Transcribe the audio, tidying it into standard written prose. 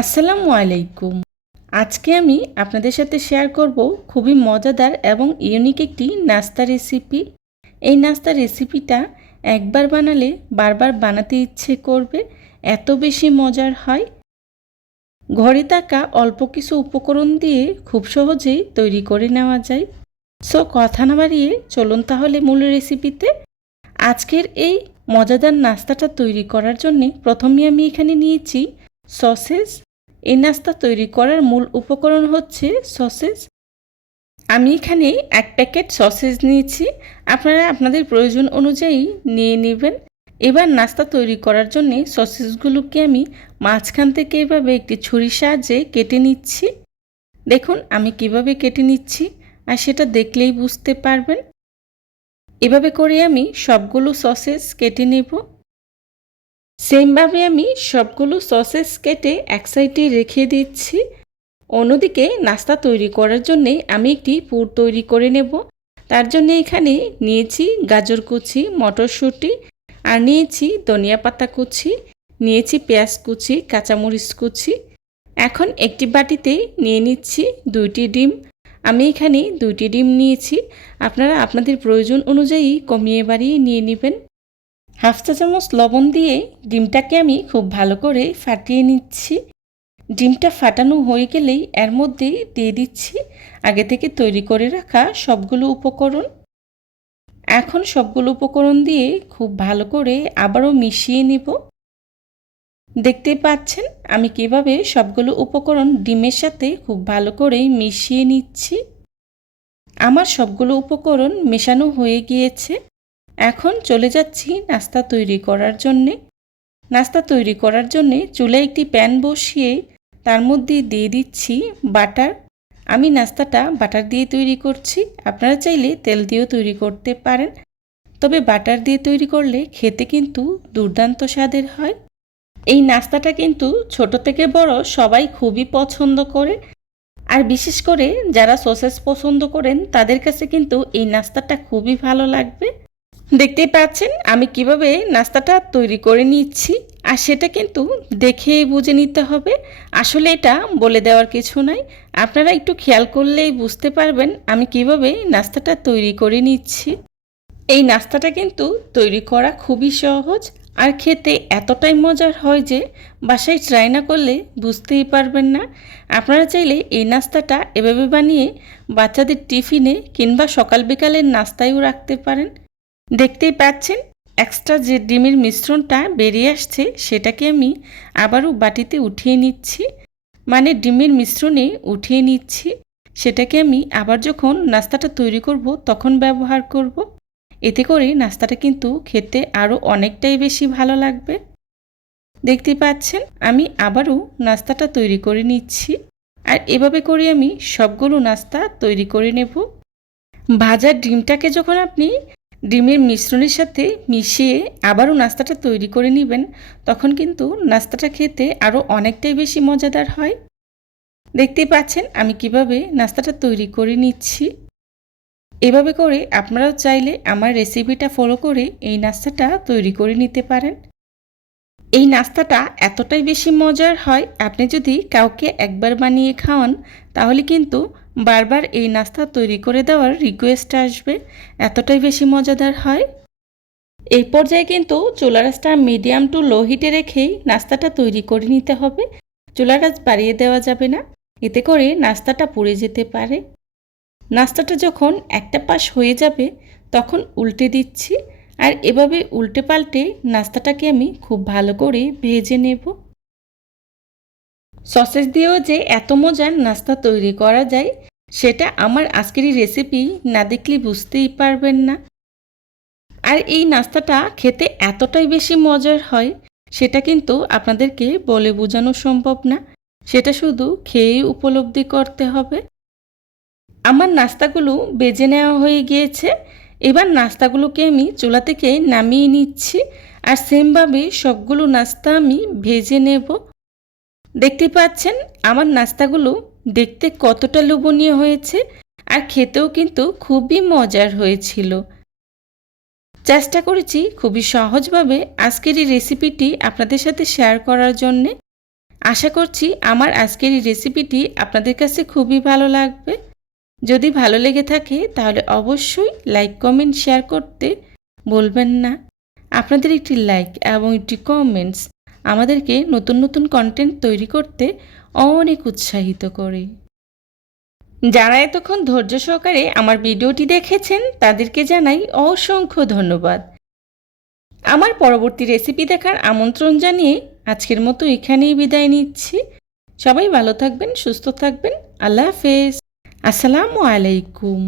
আসসালামু আলাইকুম। আজকে আমি আপনাদের সাথে শেয়ার করব খুবই মজাদার এবং ইউনিক একটি নাস্তা রেসিপি। এই নাস্তা রেসিপিটা একবার বানালে বারবার বানাতে ইচ্ছে করবে, এত বেশি মজার হয়। ঘরে থাকা অল্প কিছু উপকরণ দিয়ে খুব সহজেই তৈরি করে নেওয়া যায়। সো কথা না বাড়িয়ে চলুন তাহলে মূল রেসিপিতে। আজকের এই মজাদার নাস্তাটা তৈরি করার জন্যে প্রথমে আমি এখানে নিয়েছি সসেজ। এই নাস্তা তৈরি করার মূল উপকরণ হচ্ছে সসেজ। আমি এখানে 1 প্যাকেট সসেজ নিয়েছি, আপনারা আপনাদের প্রয়োজন অনুযায়ী নিয়ে নেবেন। এবার নাস্তা তৈরি করার জন্যে সসেজগুলোকে আমি মাঝখান থেকে এভাবে একটি ছুরির সাহায্যে কেটে নিচ্ছি। দেখুন আমি কিভাবে কেটে নিচ্ছি, আর সেটা দেখলেই বুঝতে পারবেন। এভাবে করে আমি সবগুলো সসেজ কেটে নেব। সেমভাবে আমি সবগুলো সসেজ কেটে এক সাইডে রেখে দিচ্ছি। অন্যদিকে নাস্তা তৈরি করার জন্যে আমি একটি পুর তৈরি করে নেব। তার জন্য এখানে নিয়েছি গাজর কুচি, মটরশুঁটি, আর নিয়েছি ধনিয়া পাতা কুচি, নিয়েছি পেঁয়াজ কুচি, কাঁচামরিচ কুচি। এখন একটি বাটিতে নিয়ে নিচ্ছি 2টি ডিম। আমি এখানে 2টি ডিম নিয়েছি, আপনারা আপনাদের প্রয়োজন অনুযায়ী কমিয়ে বাড়িয়ে নিয়ে নেবেন। হাফ চা চামচ লবণ দিয়ে ডিমটাকে আমি খুব ভালো করে ফাটিয়ে নিচ্ছি। ডিমটা ফাটানো হয়ে গেলেই এর মধ্যে দিয়ে দিচ্ছি আগে থেকে তৈরি করে রাখা সবগুলো উপকরণ। এখন সবগুলো উপকরণ দিয়ে খুব ভালো করে আবারও মিশিয়ে নেব। দেখতেই পাচ্ছেন আমি কিভাবে সবগুলো উপকরণ ডিমের সাথে খুব ভালো করে মিশিয়ে নিচ্ছি। আমার সবগুলো উপকরণ মেশানো হয়ে গিয়েছে। এখন চলে যাচ্ছি নাস্তা তৈরি করার জন্যে। নাস্তা তৈরি করার জন্যে চুলায় একটি প্যান বসিয়ে তার মধ্যে দিয়ে দিচ্ছি বাটার। আমি নাস্তাটা বাটার দিয়ে তৈরি করছি, আপনারা চাইলে তেল দিয়েও তৈরি করতে পারেন, তবে বাটার দিয়ে তৈরি করলে খেতে কিন্তু দুর্দান্ত স্বাদের হয়। এই নাস্তাটা কিন্তু ছোট থেকে বড় সবাই খুবই পছন্দ করে, আর বিশেষ করে যারা সসেজ পছন্দ করেন তাদের কাছে কিন্তু এই নাস্তাটা খুবই ভালো লাগবে। দেখতেই পাচ্ছেন আমি কিভাবে নাস্তাটা তৈরি করে নিচ্ছি, আর সেটা কিন্তু দেখেই বুঝে নিতে হবে। আসলে এটা বলে দেওয়ার কিছু নাই, আপনারা একটু খেয়াল করলেই বুঝতে পারবেন আমি কিভাবে নাস্তাটা তৈরি করে নিচ্ছি। এই নাস্তাটা কিন্তু তৈরি করা খুবই সহজ, আর খেতে এতটাই মজার হয় যে বাসায় ট্রাই না করলে বুঝতেই পারবেন না। আপনারা চাইলে এই নাস্তাটা এভাবে বানিয়ে বাচ্চাদের টিফিনে কিংবা সকাল বিকালের নাস্তায়ও রাখতে পারেন। দেখতেই পাচ্ছেন এক্সট্রা যে ডিমের মিশ্রণটা বেরিয়ে আসছে সেটাকে আমি আবারও বাটিতে উঠিয়ে নিচ্ছি, মানে ডিমের মিশ্রণে উঠিয়ে নিচ্ছি। সেটাকে আমি আবার যখন নাস্তাটা তৈরি করব তখন ব্যবহার করব। এতে করে নাস্তাটা কিন্তু খেতে আরও অনেকটাই বেশি ভালো লাগবে। দেখতে পাচ্ছেন আমি আবারও নাস্তাটা তৈরি করে নিচ্ছি, আর এভাবে করে আমি সবগুলো নাস্তা তৈরি করে নেব। ভাজা ডিমটাকে যখন আপনি ডিমের মিশ্রণের সাথে মিশিয়ে আবারও নাস্তাটা তৈরি করে নেবেন তখন কিন্তু নাস্তাটা খেতে আরও অনেকটাই বেশি মজাদার হয়। দেখতেই পাচ্ছেন আমি কিভাবে নাস্তাটা তৈরি করে নিচ্ছি। এভাবে করে আপনারাও চাইলে আমার রেসিপিটা ফলো করে এই নাস্তাটা তৈরি করে নিতে পারেন। এই নাস্তাটা এতটাই বেশি মজার হয়, আপনি যদি কাউকে একবার বানিয়ে খাওয়ান তাহলে কিন্তু বারবার এই নাস্তা তৈরি করে দেওয়ার রিকোয়েস্ট আসবে, এতটাই বেশি মজাদার হয়। এই পর্যায়ে কিন্তু চুলার আঁচটা মিডিয়াম টু লো হিটে রেখেই নাস্তাটা তৈরি করে নিতে হবে। চুলার আঁচ বাড়িয়ে দেওয়া যাবে না, এতে করে নাস্তাটা পুড়ে যেতে পারে। নাস্তাটা যখন একটা পাশ হয়ে যাবে তখন উল্টে দিচ্ছি, আর এভাবে উল্টে পাল্টে নাস্তাটাকে আমি খুব ভালো করে ভেজে নেব। সসেজ দিয়েও যে এত মজার নাস্তা তৈরি করা যায় সেটা আমার আজকের এই রেসিপি না দেখলে বুঝতেই পারবেন না। আর এই নাস্তাটা খেতে এতটাই বেশি মজার হয় সেটা কিন্তু আপনাদেরকে বলে বোঝানো সম্ভব না, সেটা শুধু খেয়েই উপলব্ধি করতে হবে। আমার নাস্তাগুলো বেজে নেওয়া হয়ে গিয়েছে। এবার নাস্তাগুলোকে আমি চুলা থেকে নামিয়ে নিচ্ছি, আর সেমভাবে সবগুলো নাস্তা আমি ভেজে নেব। দেখতে পাচ্ছেন আমার নাস্তাগুলো দেখতে কতটা লোভনীয় হয়েছে, আর খেতেও কিন্তু খুবই মজার হয়েছিল। চেষ্টা করেছি খুবই সহজভাবে আজকের এই রেসিপিটি আপনাদের সাথে শেয়ার করার জন্যে। আশা করছি আমার আজকের এই রেসিপিটি আপনাদের কাছে খুবই ভালো লাগবে। যদি ভালো লেগে থাকে তাহলে অবশ্যই লাইক কমেন্ট শেয়ার করতে বলবেন না। আপনাদের একটি লাইক এবং একটি কমেন্টস আমাদেরকে নতুন নতুন কন্টেন্ট তৈরি করতে অনেক উৎসাহিত করে। যারা এতক্ষণ ধৈর্য সহকারে আমার ভিডিওটি দেখেছেন তাদেরকে জানাই অসংখ্য ধন্যবাদ। আমার পরবর্তী রেসিপি দেখার আমন্ত্রণ জানিয়ে আজকের মতো এখানেই বিদায় নিচ্ছি। সবাই ভালো থাকবেন, সুস্থ থাকবেন। আল্লাহ হাফেজ। আসসালামু আলাইকুম।